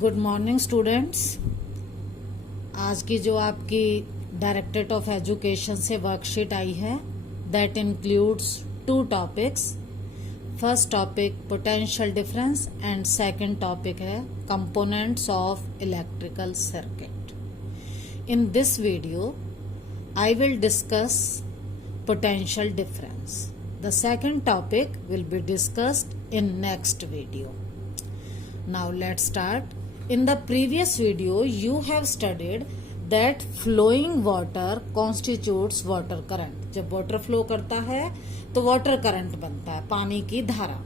Good morning students. आज की जो आपकी डायरेक्टरेट ऑफ एजुकेशन से वर्कशीट आई है that includes 2 topics. First topic potential difference and second topic है components of electrical circuit. In this video I will discuss potential difference. The second topic will be discussed in next video. Now let's start. In the previous video you have studied that flowing water constitutes water current. जब water flow करता है तो water current बनता है, पानी की धारा।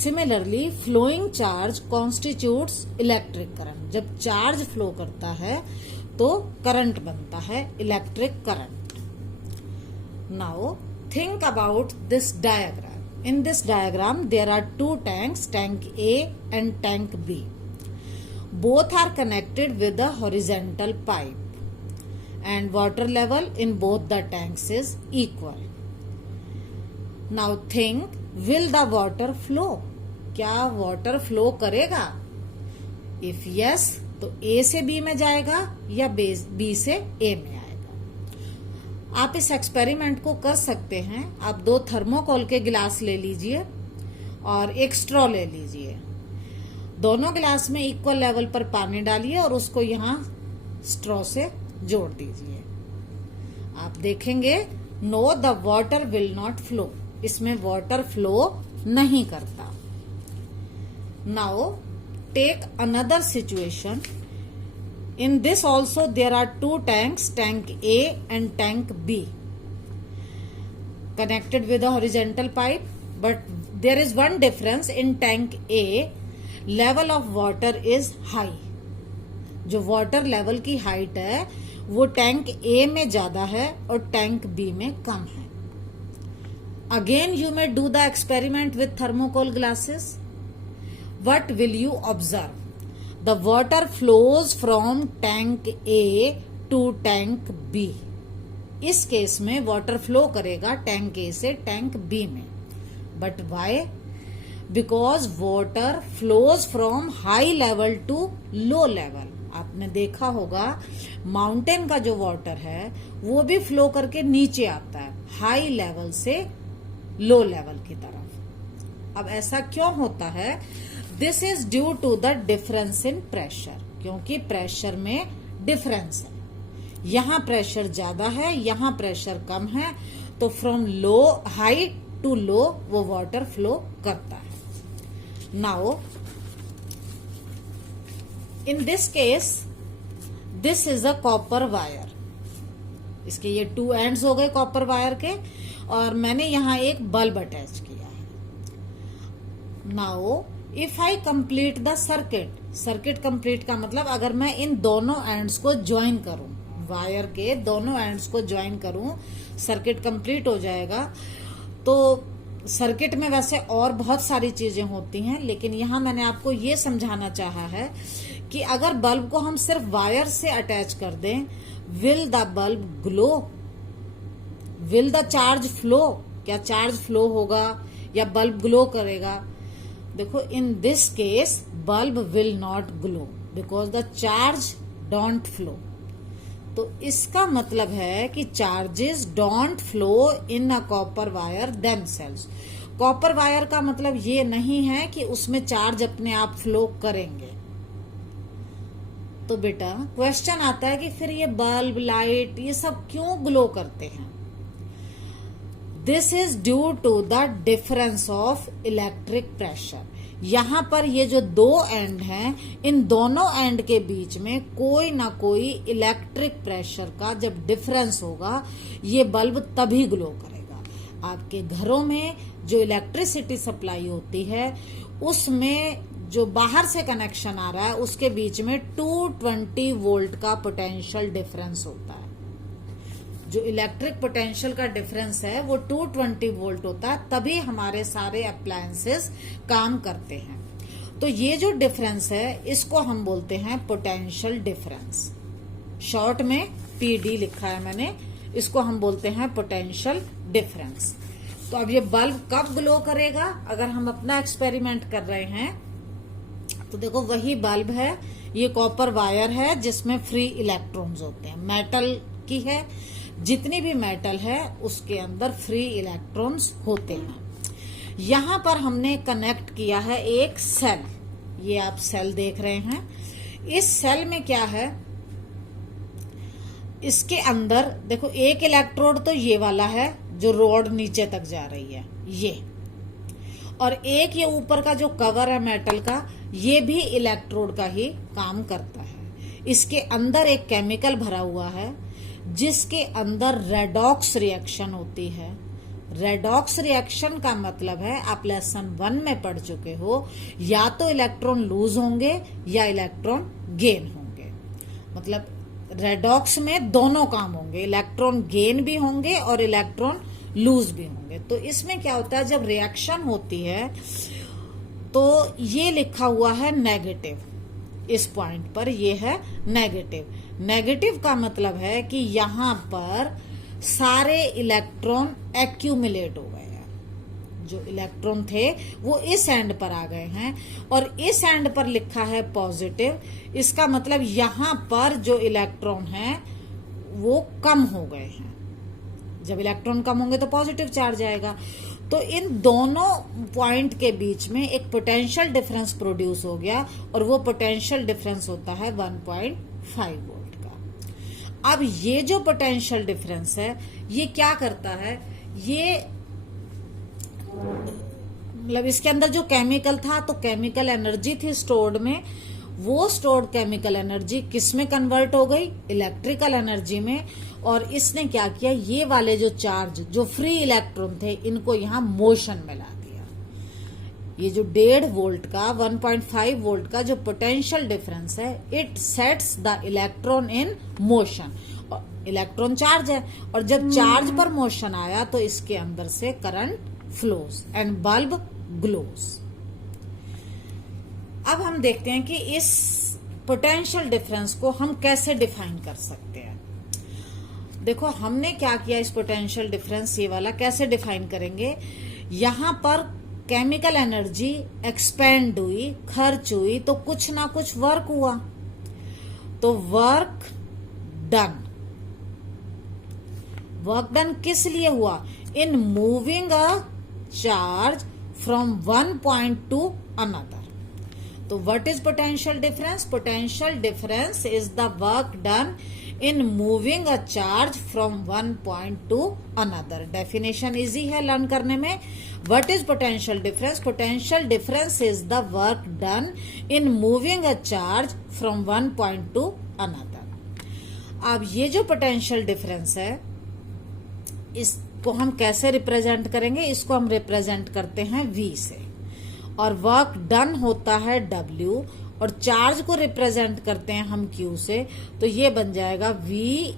Similarly, flowing charge constitutes electric current. जब charge flow करता है तो current बनता है, electric current. Now think about this diagram. In this diagram there are 2 tanks, tank A and tank B. Both are connected with a horizontal pipe and water level in both the tanks is equal. Now think, will the water flow? क्या water flow करेगा? If yes, तो A से B में जाएगा या B से A में आएगा। आप इस एक्सपेरिमेंट को कर सकते हैं। आप 2 थर्मोकोल के गिलास ले लीजिए और एक स्ट्रॉ ले लीजिए। दोनों गिलास में इक्वल लेवल पर पानी डालिए और उसको यहाँ स्ट्रॉ से जोड़ दीजिए। आप देखेंगे no the water will not flow, इसमें वाटर फ्लो नहीं करता। Now take another situation. In this also there are 2 tanks, tank A and tank B, connected with a horizontal pipe, but there is one difference. In tank A, level of water is high. जो water level की height है वो tank A में ज्यादा है और tank B में कम है। Again you may do the experiment with thermocol glasses. What will you observe? The water flows from tank A to tank B. इस केस में वाटर फ्लो करेगा टैंक A से टैंक B में। But why? Because water flows from high level to low level. आपने देखा होगा mountain का जो वाटर है वो भी फ्लो करके नीचे आता है, हाई लेवल से लो लेवल की तरफ। अब ऐसा क्यों होता है? This is due to the difference in pressure, क्योंकि प्रेशर में डिफरेंस है। यहाँ प्रेशर ज्यादा है, यहाँ प्रेशर कम है, तो from low high to low वो वाटर फ्लो करता है। Now in this case this is a copper wire. इसके ये 2 एंड्स हो गए कॉपर वायर के और मैंने यहाँ एक बल्ब अटैच किया है। Now if I complete the circuit, circuit complete का मतलब अगर मैं इन दोनों एंड्स को ज्वाइन करूं, वायर के दोनों एंड्स को ज्वाइन करूं, सर्किट कंप्लीट हो जाएगा। तो सर्किट में वैसे और बहुत सारी चीजें होती हैं, लेकिन यहां मैंने आपको ये समझाना चाहा है कि अगर बल्ब को हम सिर्फ वायर से अटैच कर दें, will the bulb glow? Will the charge flow? क्या चार्ज फ्लो होगा या बल्ब ग्लो करेगा? देखो in this case bulb will not glow because the charge don't flow. तो इसका मतलब है कि charges don't flow in a copper wire themselves. Copper wire का मतलब ये नहीं है कि उसमें चार्ज अपने आप फ्लो करेंगे। तो बेटा क्वेश्चन आता है कि फिर ये बल्ब, लाइट, ये सब क्यों ग्लो करते हैं? This is due to the difference of electric pressure. यहां पर ये जो 2 एंड हैं, इन दोनों एंड के बीच में कोई ना कोई इलेक्ट्रिक प्रेशर का जब डिफरेंस होगा ये बल्ब तभी ग्लो करेगा। आपके घरों में जो इलेक्ट्रिसिटी सप्लाई होती है उसमें जो बाहर से कनेक्शन आ रहा है उसके बीच में 220 वोल्ट का पोटेंशियल डिफरेंस होता है। जो इलेक्ट्रिक पोटेंशियल का डिफरेंस है वो 220 वोल्ट होता है, तभी हमारे सारे अप्लायंसेस काम करते हैं। तो ये जो डिफरेंस है इसको हम बोलते हैं पोटेंशियल डिफरेंस। शॉर्ट में PD लिखा है मैंने, इसको हम बोलते हैं पोटेंशियल डिफरेंस। तो अब ये बल्ब कब ग्लो करेगा? अगर हम अपना एक्सपेरिमेंट कर रहे हैं तो देखो वही बल्ब है, ये कॉपर वायर है जिसमें फ्री इलेक्ट्रॉन्स होते हैं, मेटल की है, जितनी भी मेटल है उसके अंदर फ्री इलेक्ट्रॉन्स होते हैं। यहां पर हमने कनेक्ट किया है एक सेल, ये आप सेल देख रहे हैं। इस सेल में क्या है, इसके अंदर देखो एक इलेक्ट्रोड तो ये वाला है जो रोड नीचे तक जा रही है ये, और एक ये ऊपर का जो कवर है मेटल का, ये भी इलेक्ट्रोड का ही काम करता है। इसके अंदर एक केमिकल भरा हुआ है जिसके अंदर रेडॉक्स रिएक्शन होती है। रेडॉक्स रिएक्शन का मतलब है, आप लेसन 1 में पढ़ चुके हो, या तो इलेक्ट्रॉन लूज होंगे या इलेक्ट्रॉन गेन होंगे। मतलब रेडॉक्स में दोनों काम होंगे, इलेक्ट्रॉन गेन भी होंगे और इलेक्ट्रॉन लूज भी होंगे। तो इसमें क्या होता है, जब रिएक्शन होती है तो ये लिखा हुआ है नेगेटिव, इस पॉइंट पर ये है नेगेटिव। नेगेटिव का मतलब है कि यहां पर सारे इलेक्ट्रॉन एक्यूमुलेट हो गए हैं। जो इलेक्ट्रॉन थे वो इस एंड पर आ गए हैं और इस एंड पर लिखा है पॉजिटिव। इसका मतलब यहां पर जो इलेक्ट्रॉन है वो कम हो गए हैं। जब इलेक्ट्रॉन कम होंगे तो पॉजिटिव चार्ज आएगा। तो इन दोनों पॉइंट के बीच में एक पोटेंशियल डिफरेंस प्रोड्यूस हो गया और वो पोटेंशियल डिफरेंस होता है 1.5 वोल्ट का। अब ये जो पोटेंशियल डिफरेंस है ये क्या करता है, ये मतलब इसके अंदर जो केमिकल था तो केमिकल एनर्जी थी स्टोर्ड में, वो स्टोर्ड केमिकल एनर्जी किस में कन्वर्ट हो गई, इलेक्ट्रिकल एनर्जी में। और इसने क्या किया, ये वाले जो चार्ज जो फ्री इलेक्ट्रॉन थे इनको यहां मोशन में ला दिया। ये जो 1.5 वोल्ट का 1.5 वोल्ट का जो पोटेंशियल डिफरेंस है, it sets the electron in motion. Electron charge है और जब चार्ज पर मोशन आया तो इसके अंदर से current flows and bulb glows. अब हम देखते हैं कि इस पोटेंशियल डिफरेंस को हम कैसे डिफाइन कर सकते हैं। देखो हमने क्या किया, इस पोटेंशियल डिफरेंस ये वाला कैसे डिफाइन करेंगे। यहां पर केमिकल एनर्जी एक्सपेंड हुई, खर्च हुई, तो कुछ ना कुछ वर्क हुआ, तो वर्क डन। वर्क डन किस लिए हुआ, in moving a charge from one point to another. तो what is potential difference, potential difference is the work done in moving a charge from one point to another। Definition easy है learn करने में। What is potential difference? Potential difference is the work done in moving a charge from one point to another। अब ये जो potential difference है इसको हम कैसे रिप्रेजेंट करेंगे, इसको हम रिप्रेजेंट करते हैं V से, और वर्क डन होता है W, और चार्ज को रिप्रेजेंट करते हैं हम Q से, तो ये बन जाएगा V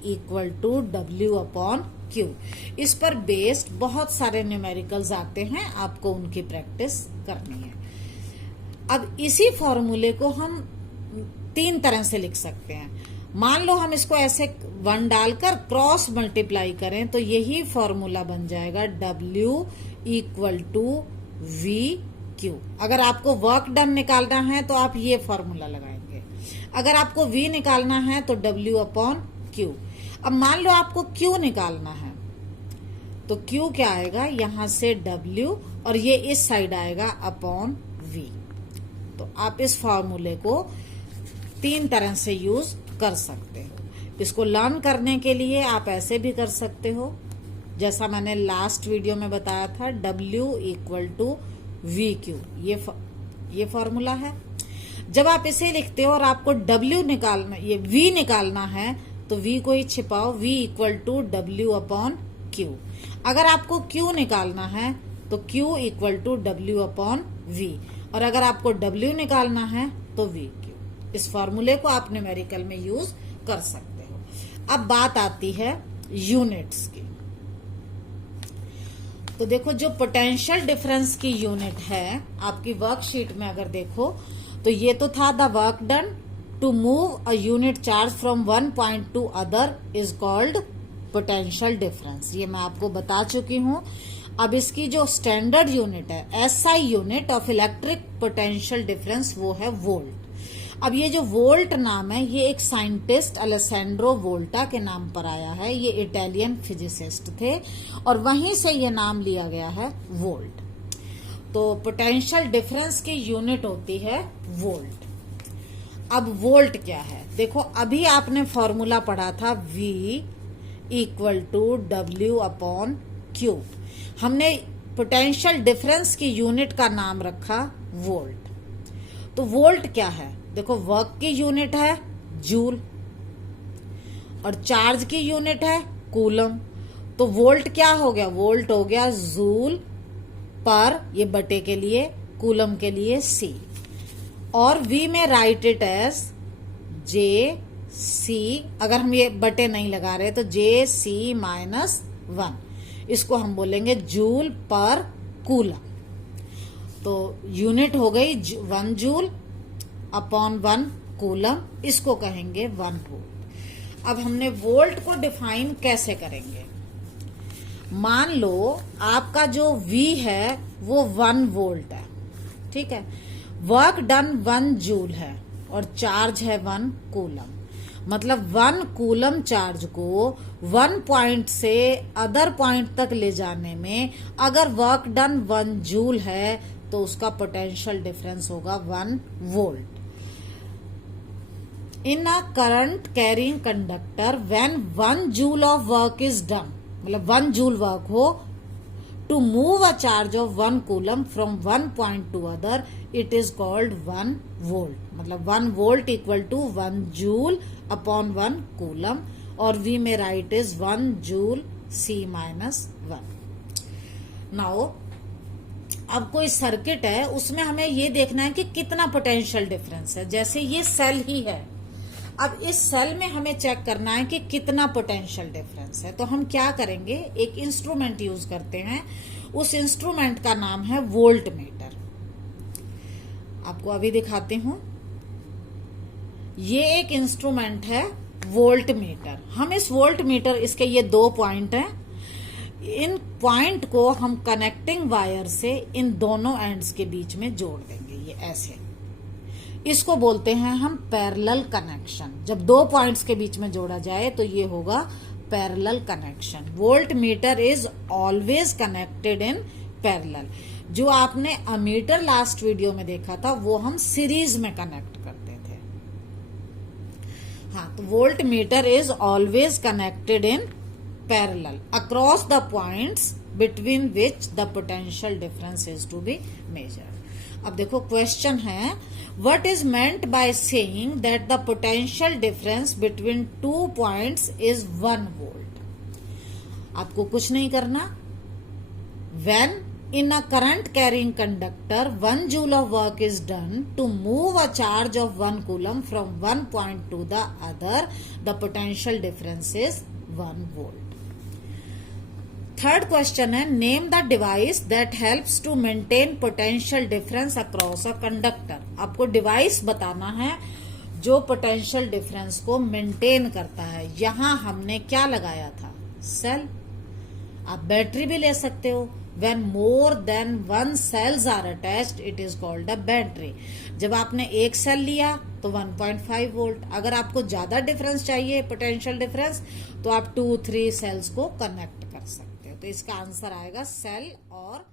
इक्वल टू W/Q। इस पर बेस्ड बहुत सारे न्यूमेरिकल्स आते हैं, आपको उनकी प्रैक्टिस करनी है। अब इसी फॉर्मूले को हम 3 तरह से लिख सकते हैं। मान लो हम इसको ऐसे 1 डालकर क्रॉस मल्टीप्लाई करें तो यही फॉर्मूला बन जाएगा W इक्वल टू VQ। अगर आपको वर्क डन निकालना है तो आप ये फॉर्मूला लगाएंगे, अगर आपको V निकालना है तो W/Q। अब मान लो आपको Q निकालना है तो Q क्या आएगा, यहां से W और ये इस साइड आएगा अपॉन V। तो आप इस फॉर्मूले को 3 तरह से यूज कर सकते हो। इसको लर्न करने के लिए आप ऐसे भी कर सकते हो, जैसा मैंने लास्ट वीडियो में बताया था, W इक्वल टू VQ, ये फॉर्मूला है। जब आप इसे लिखते हो और आपको W निकालना, ये V निकालना है तो V को ही छिपाओ, V इक्वल टू W/Q। अगर आपको Q निकालना है तो Q इक्वल टू W/V, और अगर आपको W निकालना है तो VQ। इस फॉर्मूले को आप न्यूमेरिकल में यूज कर सकते हो। अब बात आती है यूनिट्स की। तो देखो जो पोटेंशियल डिफरेंस की यूनिट है आपकी वर्कशीट में अगर देखो तो ये तो था the work done to move a unit charge from one point to other is called potential difference. ये मैं आपको बता चुकी हूं। अब इसकी जो स्टैंडर्ड यूनिट है, SI unit of electric potential difference, वो है वोल्ट। अब ये जो वोल्ट नाम है, ये एक साइंटिस्ट अलेसेंड्रो वोल्टा के नाम पर आया है। ये इटालियन फिजिसिस्ट थे और वहीं से ये नाम लिया गया है वोल्ट। तो पोटेंशियल डिफरेंस की यूनिट होती है वोल्ट। अब वोल्ट क्या है, देखो अभी आपने फॉर्मूला पढ़ा था V equal to W upon Q। हमने पोटेंशियल डिफरेंस की यूनिट का नाम रखा वोल्ट। तो वोल्ट क्या है, देखो वर्क की यूनिट है जूल और चार्ज की यूनिट है कूलम। तो वोल्ट क्या हो गया, वोल्ट हो गया जूल पर, ये बटे के लिए, कूलम के लिए C। और V में राइट इट एज JC, अगर हम ये बटे नहीं लगा रहे तो JC -1, इसको हम बोलेंगे जूल पर कूलम। तो यूनिट हो गई 1 जूल अपॉन 1 कूलम, इसको कहेंगे 1 वोल्ट। अब हमने वोल्ट को डिफाइन कैसे करेंगे, मान लो आपका जो V है वो 1 वोल्ट है, ठीक है। वर्क डन 1 जूल है और चार्ज है 1 कूलम। मतलब 1 कूलम चार्ज को 1 पॉइंट से अदर पॉइंट तक ले जाने में अगर वर्क डन 1 जूल है तो उसका पोटेंशियल डिफरेंस होगा 1 volt. In a current carrying conductor when 1 joule of work is done, मतलब 1 जूल वर्क हो, to move a charge of 1 coulomb from 1 point to other, it is called 1 volt. मतलब 1 volt equal to 1 joule upon 1 coulomb, और V में write is 1 joule C -1। Now अब कोई circuit है, उसमें हमें ये देखना है कि कितना पोटेंशियल डिफरेंस है। जैसे ये सेल ही है, अब इस सेल में हमें चेक करना है कि कितना पोटेंशियल डिफरेंस है। तो हम क्या करेंगे, एक इंस्ट्रूमेंट यूज करते हैं। उस इंस्ट्रूमेंट का नाम है वोल्ट मीटर। आपको अभी दिखाती हूं, ये एक इंस्ट्रूमेंट है वोल्ट मीटर। हम इस वोल्ट मीटर, इसके ये 2 पॉइंट हैं, इन पॉइंट को हम कनेक्टिंग वायर से इन दोनों एंड्स के बीच में जोड़ देंगे, ये ऐसे। इसको बोलते हैं हम पैरेलल कनेक्शन। जब 2 पॉइंट्स के बीच में जोड़ा जाए तो ये होगा parallel connection. Volt meter is always connected in parallel. जो आपने अमीटर लास्ट वीडियो में देखा था वो हम सीरीज में कनेक्ट करते थे। हाँ, तो voltmeter is always connected in parallel across the points between which the potential difference is to be measured. अब देखो क्वेश्चन है, what is meant by saying that the potential difference between 2 points is 1 volt. आपको कुछ नहीं करना। When in a current carrying conductor 1 joule of work is done to move a charge of 1 coulomb from 1 point to the other, the potential difference is 1 volt. Third question है, name the device that helps to maintain potential difference across a conductor. आपको device बताना है जो potential difference को maintain करता है। यहां हमने क्या लगाया था, सेल। आप बैटरी भी ले सकते हो। When more than 1 cells are attached, it is called a battery. जब आपने एक सेल लिया तो 1.5 वोल्ट। अगर आपको ज्यादा डिफरेंस चाहिए, पोटेंशियल डिफरेंस, तो आप 2-3 सेल्स को कनेक्ट कर सकते हो। तो इसका आंसर आएगा सेल और